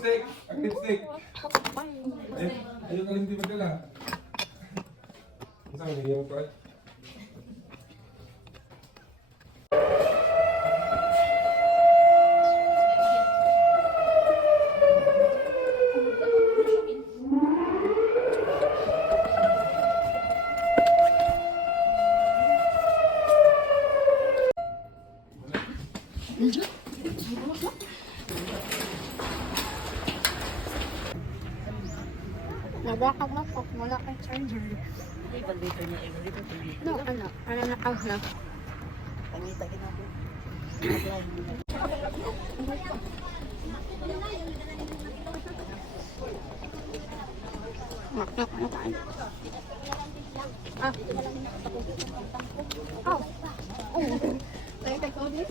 lipstick. Ang lipstick. Ayun ka lang hindi magdala. Saan ka naging mo pa? Nabakag na po, wala kang charger. Evaluator niya, evaluator niya. No, ano na-out na. Pangita ginagawa. Maknak na tayo. Ah. Oh. Oh. Tayo tayo ulit.